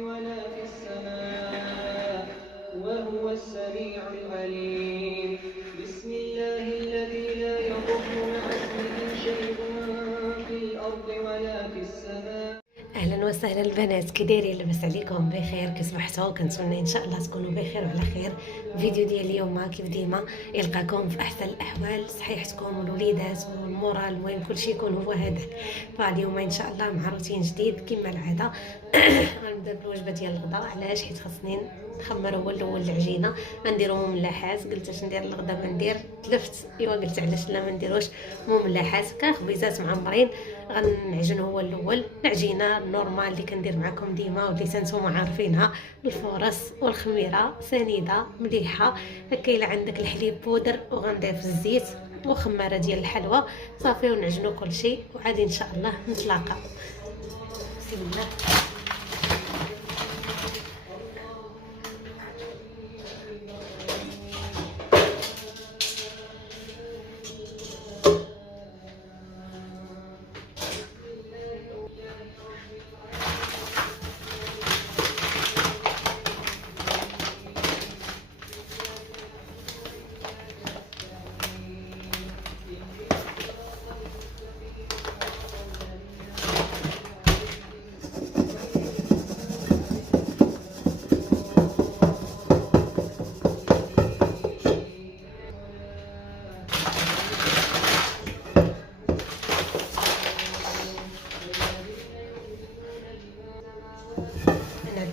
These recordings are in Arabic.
ولا في السماء وهو السميع العليم. بسم الله الذي لا يضر مع اسمه شيء في الأرض ولا في السماء. اهلا وسهلا البنات، كي دايرين؟ لاباس عليكم؟ بخير؟ كي صبحتوا؟ كنتمنى ان شاء الله تكونوا بخير وعلى خير. الفيديو ديال اليوم كيف ديما يلقاكم في احسن الاحوال، صحيحتكم والوليدات والمورال، المهم كلشي يكون هو هذاك. فاليوم ان شاء الله مع روتين جديد كما العاده. غنبدا بالوجبه ديال الغداء. علاش؟ حيت خصني نخمر هو الاول العجينه، غنديرو مملحات. قلت اش ندير الغدا ما ندير، تلفت ايوا قلت علاش لا ما نديروش مملحات كخبيزات معمرين. غنعجن هو الاول العجينه النورمال اللي كندير معكم ديما واللي نتوما عارفينها، الفورس والخميره سنيده مليحه هكا. الا عندك الحليب بودر وغنضيف الزيت وخماره ديال الحلوى صافي، ونعجنوا كل شيء وعادي ان شاء الله نتلاقى. بسم الله.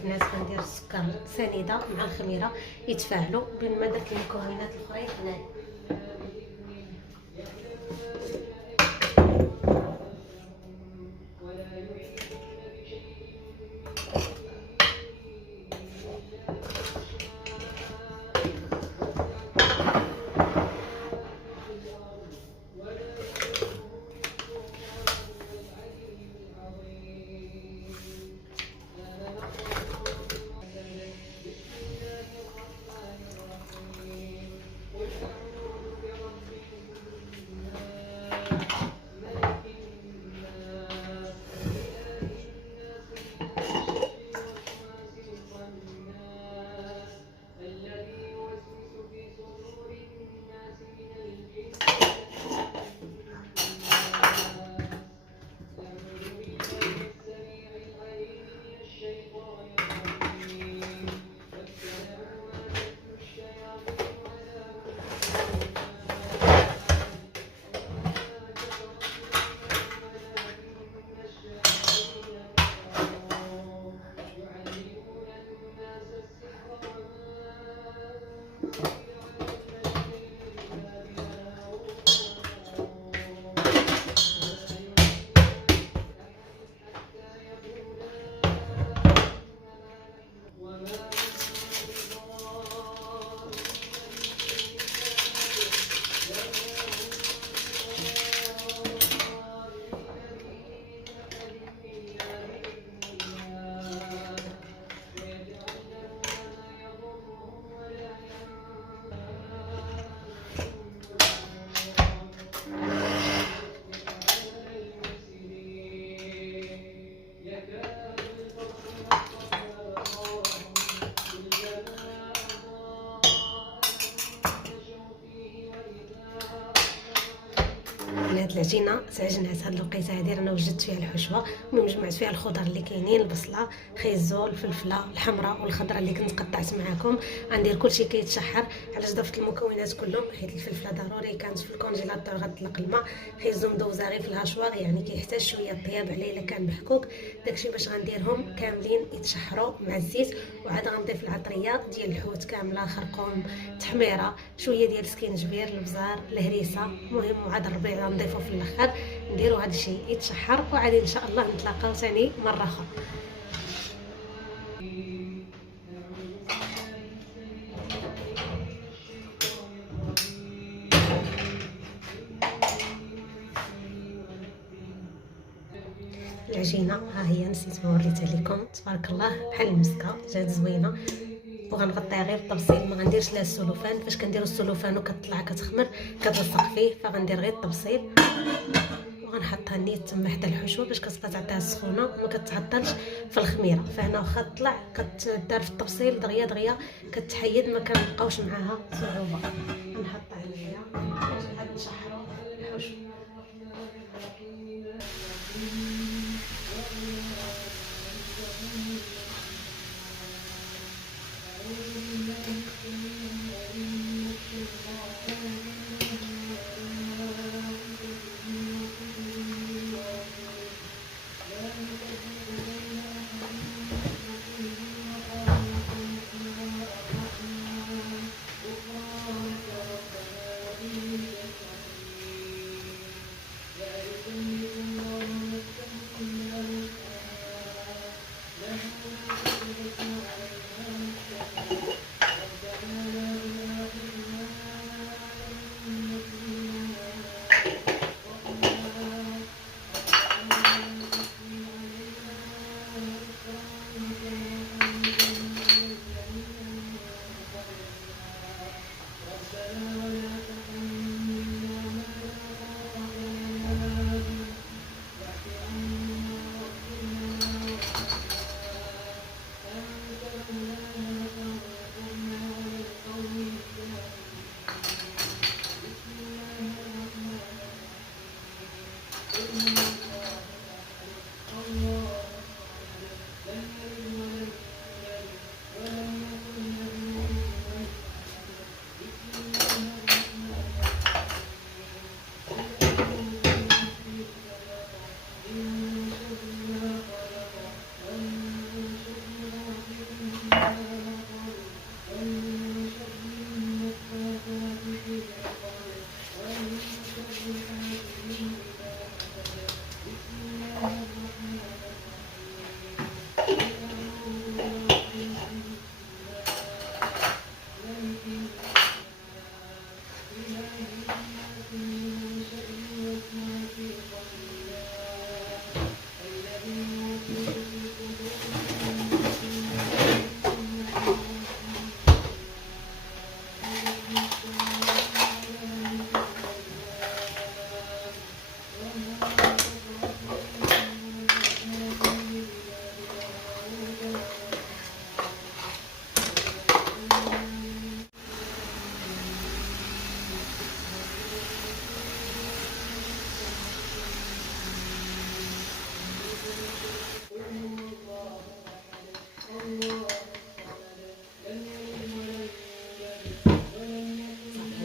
الناس غندير السكر سنيده مع الخميره يتفاعلوا بين ما درت المكونات الاخرين هنايا. هاد العجينه تعجنات هاد الوقيته هادي انا وجدت فيها الحشوه، المهم جمعت فيها الخضر اللي كاينين، البصله خيزو الفلفله الحمراء والخضراء اللي كنت قطعت معاكم. غندير كلشي كيتشحر. علاش ضفت المكونات كلهم؟ حيت الفلفله ضروري كانت في الكونجيلاتور غتطلق الماء. خيزو مدوزه غير في الهاشوار، يعني كيحتاج شويه طياب عليه الا كان محكوك. داكشي باش غنديرهم كاملين يتشحروا مع الزيت، وعاد غنضيف العطريه ديال الحوت كامله، خرقوم، تحميره، شويه ديال سكينجبير، البزار، الهريسه، المهم وعاد الربيع غنضيفو في الاخر. نديرو هذا الشيء يتشحر وعادي ان شاء الله نتلاقاو ثاني مره اخرى. العجينه ها هي، نسيت ما وريتها لكم، تبارك الله بحال المسكه جات زوينه. وغنغطيها غير الطبسيل، ما غنديرش لها السلوفان. فاش كنديروا السلوفان وكتطلع كتخمر كتلصق فيه، فغندير غير الطبسيل وغنحطها نيت تما حدا الحشوه باش كتبقى تعطيها السخونه وما كتعطلش في الخميره. فهنا واخا طلع كتدار في التبصيل دغيا دغيا كتحيد، ما كنبقاوش معاها صعوبه. نحطها هنايا غادي نشحرو الحشو.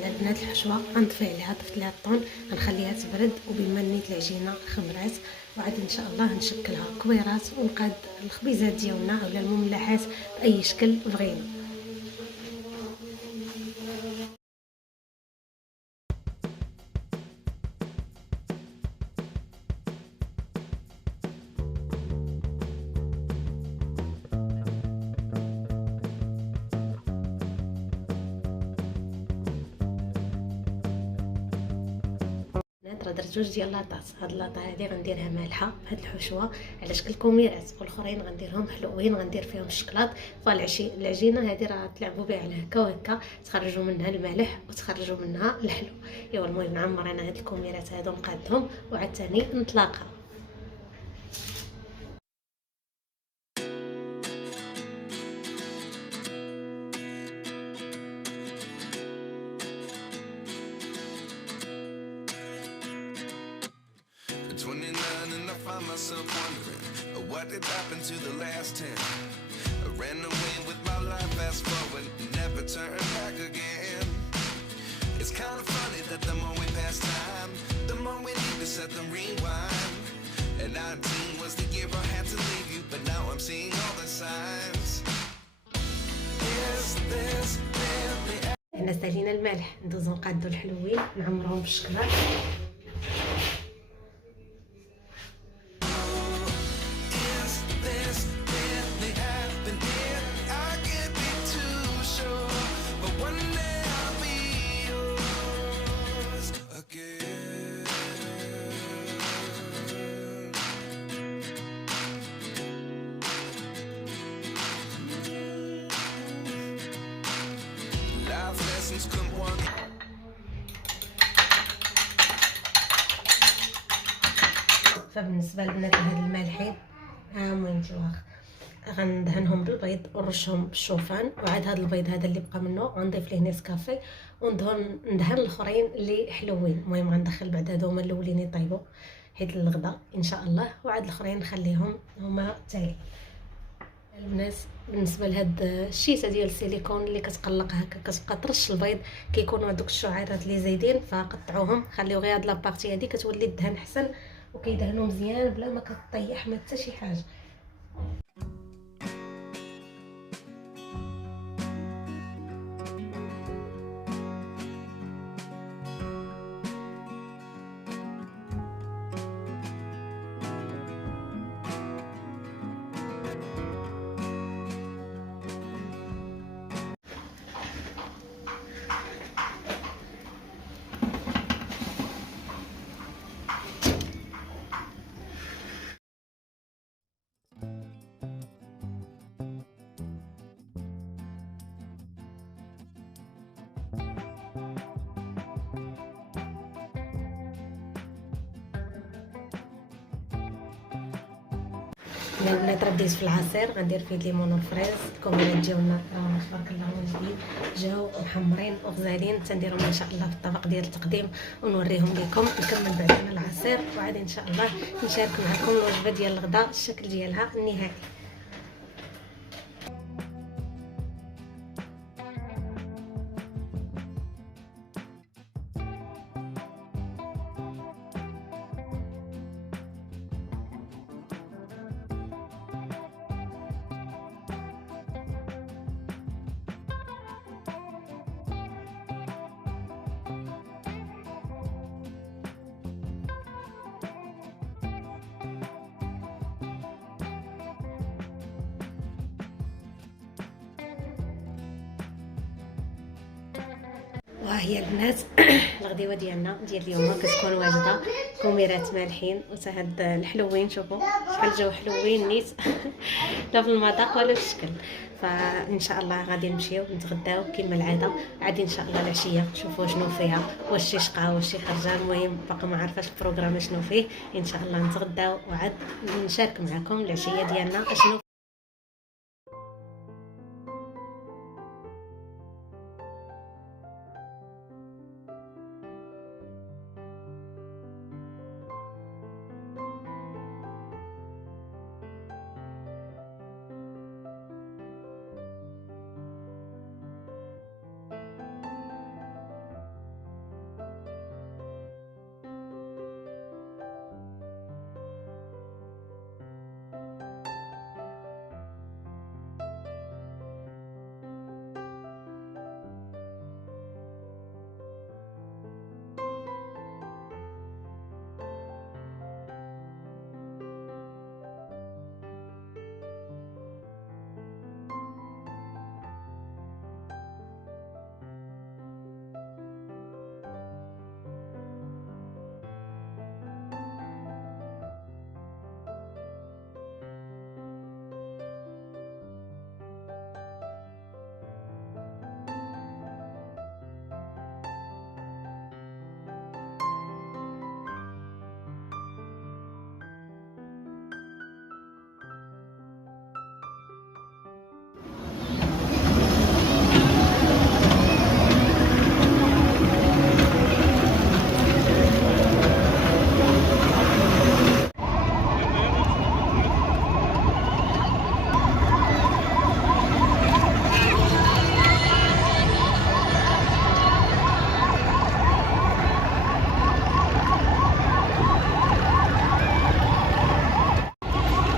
البنات الحشوه غنطفي عليها، ضفت ليها الطون، غنخليها تبرد، وبما نيت العجينه خمرات وعادي ان شاء الله نشكلها كويرات ونقاد الخبيزات ديالنا اولا المملحات باي شكل بغينا. راه درت جوج ديال لاطات. هاد لاطه هادي غنديرها مالحه بهاد الحشوه على شكل كوميرات، والاخرين غنديرهم حلوين غندير فيهم الشكلاط. فالعجينه هادي راه تلعبوا بها على هكا وهكا، تخرجوا منها المالح وتخرجوا منها الحلو. ايوا المهم نعمر انا هاد الكوميرات هادو نقادهم وعاد ثاني نتلاقى. Myself wondering what did happen to the last 10. I ran away with my life, fast forward, never turn back again. It's kind of funny that the more we pass time, the more we need to set them rewind. And 19 was the year I had to leave you, but now I'm seeing all the signs. Is this really? هنا سالينا الملح، ندوزو نقادو الحلوين نعمروهم بالشكلاط. فبالنسبه للبنات هاد المالحين هما نجوخ غندهنهم بالبيض ونرشهم بالشوفان، وعاد هذا البيض هذا اللي بقى منه غنضيف ليه نسكافيه وندهن الاخرين اللي حلوين. المهم غندخل بعد هادو هما الاولين يطيبوا حيت الغدا ان شاء الله، وعاد الاخرين نخليهم هما تالي. البنات بالنسبه لهاد الشيته ديال السيليكون اللي كتقلق هكا كتبقى ترش البيض كيكونوا هذوك الشعيرات اللي زايدين، فقطعوهم خليو غير هاد لابارتي هادي كتولي الدهن حسن وكيدهنوا مزيان بلا ما كطيح ما حتى شي حاجه. البنات راه بديت في العصير غندير فيه ليمون وفريز. الكميرات ديالنا راه تبارك الله موجودين جاو محمرين وغزالين، تنديرهم ان شاء الله في الطبق ديال التقديم ونوريهم لكم. نكمل بعد انا العصير وعاد ان شاء الله نشارك معكم الوجبه ديال الغداء الشكل ديالها النهائي. وهي البنات الغديوه ديالنا ديال اليوم كتكون واجده كميرات مالحين وتهاد الحلوين. شوفوا شحال جاو حلوين نيت لا في المذاق ولا في الشكل. فان شاء الله غادي نمشيو نتغداو كما العاده، عادي ان شاء الله العشيه نشوفوا شنو فيها، واش شي شقه واش شي خرجه. المهم باقا ما عارفاش البروغرام شنو فيه، ان شاء الله نتغداو وعاد نشارك معكم العشيه ديالنا اشنو.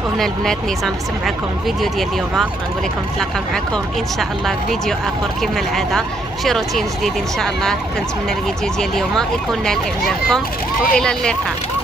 وهنا البنات نيت غنختم معكم الفيديو ديال اليوم، غنقول لكم نتلاقى معكم ان شاء الله في فيديو اخر كما العاده شي روتين جديد ان شاء الله. كنتمنى الفيديو ديال اليوم يكون نال اعجابكم والى اللقاء.